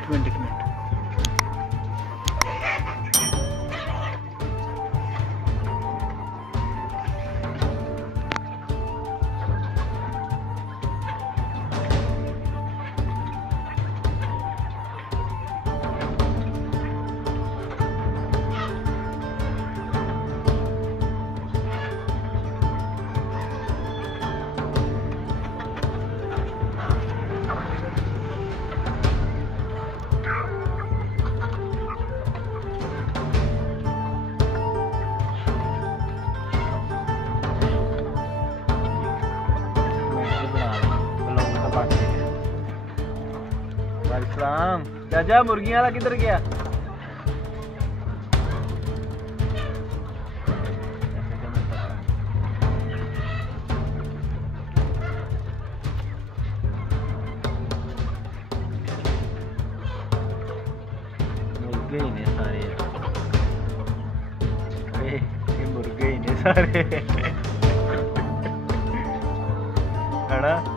एक मिनट एक मिनट। सलाम चाचा, मुर्गियां वाला किधर गया? मुर्गे ही ने सारे, ये मुर्गे ही ने सारे है ना।